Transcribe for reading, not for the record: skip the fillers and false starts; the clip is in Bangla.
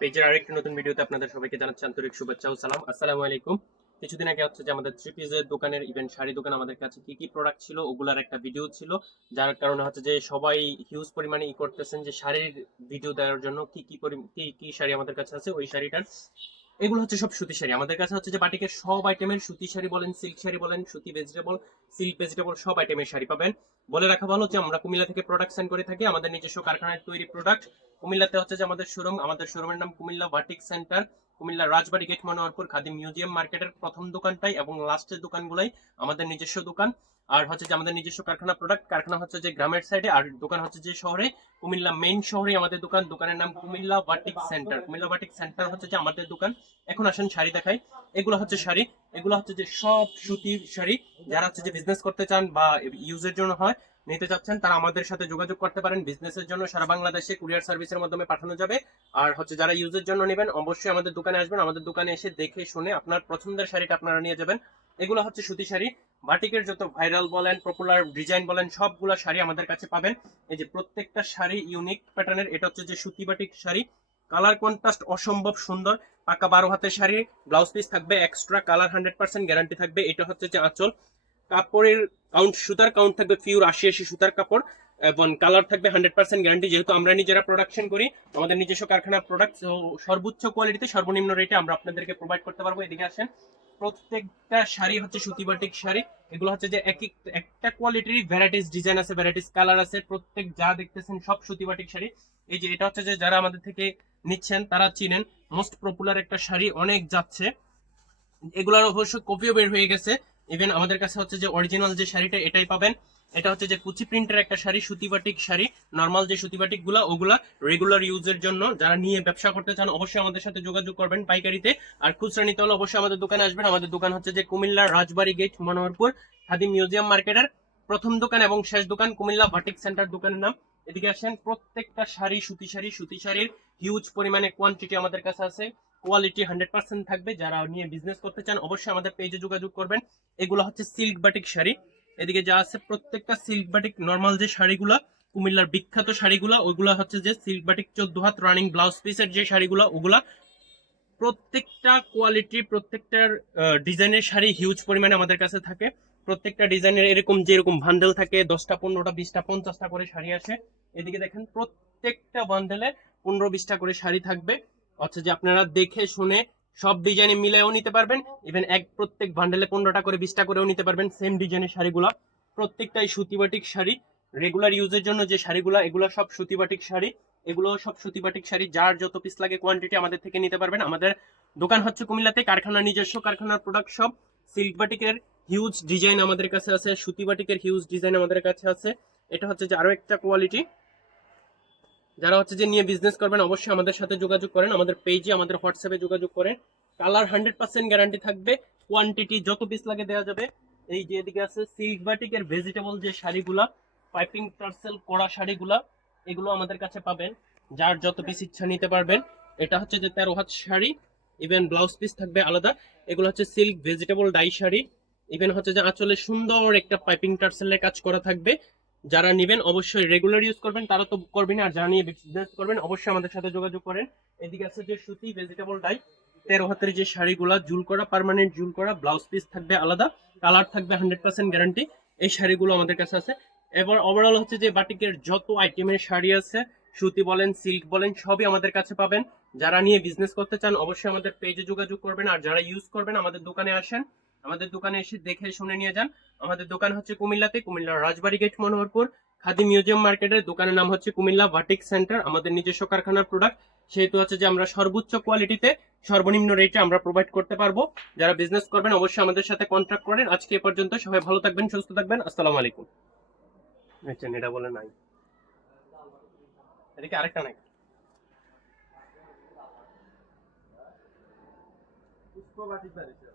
পেজের আরেকটি নতুন ভিডিওতে আপনাদের সবাইকে জানাচ্ছি আন্তরিক শুভেচ্ছা ও সালাম। আসসালামু আলাইকুম। কিছুদিন আগে হচ্ছে যে আমাদের থ্রি পিসের দোকানের ইভেন্ট শাড়ি দোকান আমাদের কাছে কি কি প্রোডাক্ট ছিল ওগুলার একটা ভিডিও ছিল, যার কারণে হচ্ছে যে সবাই হিউজ পরিমাণে করতেছেন যে শাড়ির ভিডিও দেওয়ার জন্য কি কি শাড়ি আমাদের কাছে আছে ওই শাড়িটার। এগুলো হচ্ছে সব সুতি শাড়ি আমাদের কাছে হচ্ছে যে বাটিকের সব আইটেমের সুতি শাড়ি বলেন, সিল্ক শাড়ি বলেন, সুতি ভেজিটেবল, সিল্ক ভেজিটেবল সব আইটেমের শাড়ি পাবেন। বলে রাখা ভালো যে আমরা কুমিল্লা থেকে প্রোডাকশন করে থাকি, আমাদের নিজস্ব কারখানায় তৈরি প্রোডাক্ট। কুমিল্লাতে হচ্ছে যে আমাদের শোরুমের নাম কুমিল্লা বাটিক সেন্টার। কুমিল্লা রাজবাড়ি গেট মনোহরপুর খাদিম মিউজিয়াম মার্কেটের প্রথম দোকানটাই এবং লাস্টের দোকানগুলাই আমাদের নিজস্ব দোকান। আর হচ্ছে যে আমাদের নিজস্ব কারখানা হচ্ছে যে গ্রামের সাইডে, আর দোকান হচ্ছে যে শহরে। কুমিল্লা মেইন শহরে আমাদের দোকান, দোকানের নাম Comilla batik centre. Comilla batik centre হচ্ছে যে আমাদের দোকান। এখন আসেন শাড়ি দেখাই। এগুলো হচ্ছে শাড়ি, এগুলো হচ্ছে যে সব সুতির শাড়ি। যারা হচ্ছে যে বিজনেস করতে চান বা ইউজের জন্য হয় নিতে চাচ্ছেন তারা আমাদের সাথে যোগাযোগ করতে পারেন। বিজনেসের জন্য সারা বাংলাদেশে কুরিয়ার সার্ভিসের মাধ্যমে পাঠানো যাবে। আর হচ্ছে যারা ইউজের জন্য নেবেন অবশ্যই আমাদের দোকানে আসবেন, আমাদের দোকানে এসে দেখে শুনে আপনার পছন্দের শাড়িটা আপনারা নিয়ে যাবেন। এগুলো হচ্ছে সুতি শাড়ি। বাটিকের যত ভাইরাল বলেন, পপুলার ডিজাইন বলেন, সবগুলো শাড়ি আমাদের কাছে পাবেন। এই যে প্রত্যেকটা শাড়ি ইউনিক প্যাটার্নের। এটা হচ্ছে যে সুতি বাটিক শাড়ি, কালার কন্ট্রাস্ট অসম্ভব সুন্দর। পাকা 12 হাতের শাড়ি, ব্লাউজ পিস থাকবে এক্সট্রা, কালার 100% গ্যারান্টি থাকবে। এটা হচ্ছে যে আঁচল। কাপড়ের কাউন্ট, সুতার কাউন্ট থাকবে পিওর 80 সুতার কাপড়, এবং কালার থাকবে 100% গ্যারান্টি। যেহেতু আমরা নিজেরা প্রোডাকশন করি, আমাদের নিজস্ব কারখানা প্রোডাক্ট, সর্বোচ্চ কোয়ালিটিতে সর্বনিম্ন রেটে আমরা আপনাদেরকে প্রোভাইড করতে পারবো। এদিকে আসেন। প্রত্যেকটা শাড়ি হচ্ছে সুতি বাটিক শাড়ি। এগুলো হচ্ছে যে এক একটা কোয়ালিটির ভ্যারাইটিস ডিজাইন আছে, ভ্যারাইটিস কালার আছে। প্রত্যেক যা দেখতেছেন সব সুতি বাটিক শাড়ি। এই যে এটা হচ্ছে যে যারা আমাদের থেকে নিচ্ছেন তারা চিনেন, মোস্ট পপুলার একটা শাড়ি, অনেক যাচ্ছে। এগুলোর অবশ্য কপিও বের হয়ে গেছে। ইভেন আমাদের কাছে হচ্ছে যে অরিজিনাল যে শাড়িটা এটাই পাবেন। এটা হচ্ছে যে কুচি প্রিন্টের একটা শাড়ি, সুতি বাটিক শাড়ি। নর্মাল যে সুতি বাটিক গুলা ওগুলা রেগুলার ইউজের জন্য, যারা নিয়ে ব্যবসা করতে চান অবশ্যই আমাদের সাথে যোগাযোগ করবেন পাইকারিতে। আর খুচরা নিতে হলে অবশ্যই আমাদের দোকানে আসবেন। আমাদের দোকান হচ্ছে যে কুমিল্লা রাজবাড়ি গেট মনোহরপুর খাদিম মিউজিয়াম মার্কেটের প্রথম দোকান এবং শেষ দোকান কুমিল্লা বাটিক সেন্টার দোকানের নাম। এদিকে আসেন। প্রত্যেকটা শাড়ি সুতি শাড়ির হিউজ পরিমাণে কোয়ান্টিটি আমাদের কাছে আছে। কোয়ালিটি 100% থাকবে। যারা নিয়ে বিজনেস করতে চান অবশ্যই আমাদের পেজে যোগাযোগ করবেন। এগুলো হচ্ছে সিল্ক বাটিক শাড়ি। এদিকে যা আছে প্রত্যেকটা সিল্ক বাটিক, নর্মাল যে শাড়িগুলা কুমিল্লার বিখ্যাত শাড়িগুলা ওইগুলা হচ্ছে যে সিল্ক বাটিক 14 হাত রানিং ব্লাউজ পিসের যে শাড়িগুলা ওগুলা। প্রত্যেকটা কোয়ালিটি, প্রত্যেকটার ডিজাইনের শাড়ি হিউজ পরিমাণে আমাদের কাছে থাকে। প্রত্যেকটা ডিজাইনের এরকম যেরকম বান্ডেল থাকে 10টা 15টা 20টা 50টা করে শাড়ি আসে। এদিকে দেখেন প্রত্যেকটা বান্ডেলে 15-20টা করে শাড়ি থাকবে। হচ্ছে যে আপনারা দেখে শুনে সব ডিজাইনে মিলাইও নিতে পারবেন। ইভেন প্রত্যেক বান্ডেলে 15টা করে 20টা করেও নিতে পারবেন সেম ডিজাইনের শাড়িগুলা। প্রত্যেকটাই সুতি বাটিক শাড়ি। রেগুলার ইউজের জন্য যে শাড়িগুলা এগুলো সব সুতি বাটিক শাড়ি। এগুলো সব সুতি বাটিক শাড়ি, যার যত পিস লাগে কোয়ান্টিটি আমাদের থেকে নিতে পারবেন। আমাদের দোকান হচ্ছে কুমিল্লাতে, কারখানা নিজস্ব কারখানার প্রোডাক্ট সব। সিল্ক বাটিকের হিউজ ডিজাইন আমাদের কাছে আছে, সুতি বাটিকের হিউজ ডিজাইন আমাদের কাছে আছে। এটা হচ্ছে যে আরো একটা কোয়ালিটি। যারা হচ্ছে যে নিয়ে বিজনেস করবেন অবশ্যই আমাদের সাথে যোগাযোগ করেন, আমাদের পেজে আমাদের হোয়াটসঅ্যাপে যোগাযোগ করেন। কালার 100% গ্যারান্টি থাকবে, কোয়ান্টিটি যত পিস লাগে দেওয়া যাবে। এই যে এদিকে আছে সিল্ক বাটিকের ভেজিটেবল যে শাড়িগুলা, পাইপিং টার্সেল করা শাড়িগুলা, এগুলো আমাদের কাছে পাবেন। যার যত পিস ইচ্ছা নিতে পারবেন। এটা হচ্ছে যে 13 হাত শাড়ি, ইভেন ব্লাউজ পিস থাকবে আলাদা। এগুলো হচ্ছে silk vegetable die sari. Even হচ্ছে যে আঁচলে সুন্দর একটা পাইপিং টার্সেলের কাজ করা থাকবে। যারা নেবেন অবশ্যই রেগুলার ইউজ করবেন তারা তো করবেন, আর যারা নিয়ে বিজনেস করবেন অবশ্যই আমাদের সাথে যোগাযোগ করেন। এদিকে আছে যে সুতি ভেজিটেবল ডাই 13 হাতের যে শাড়িগুলা, জুল করা, পার্মানেন্ট জুল করা, ব্লাউজ পিস থাকবে আলাদা, কালার থাকবে 100% গ্যারান্টি। এই শাড়িগুলো আমাদের কাছে আছে। এবার ওভারঅল হচ্ছে যে বাটিকের যত আইটেমের শাড়ি আছে, সুতি বলেন সিল্ক বলেন সবই আমাদের কাছে পাবেন। যারা নিয়ে বিজনেস করতে চান অবশ্যই আমাদের পেজে যোগাযোগ করবেন, আর যারা ইউজ করবেন আমাদের দোকানে আসেন, আমাদের দোকানে এসে দেখে শুনে নিয়ে যান। আমাদের দোকান হচ্ছে কুমিল্লাতে, কুমিল্লার রাজবাড়ি গেট মনোহরপুর খাদি মিউজিয়াম মার্কেটের দোকানের নাম হচ্ছে কুমিল্লা বাটিক সেন্টার। আমাদের নিজস্ব কারখানার প্রোডাক্ট, সেহেতু হচ্ছে যে আমরা সর্বোচ্চ কোয়ালিটিতে সর্বনিম্ন রেটে আমরা প্রোভাইড করতে পারবো। যারা বিজনেস করবেন অবশ্যই আমাদের সাথে কন্ট্যাক্ট করেন। আজকে এ পর্যন্ত, সবাই ভালো থাকবেন, সুস্থ থাকবেন। আসসালামু আলাইকুম। আচ্ছা, এটা বলে নাই, এদিকে আরেকটা নাই। পুষ্প বাটিক বাড়িছে।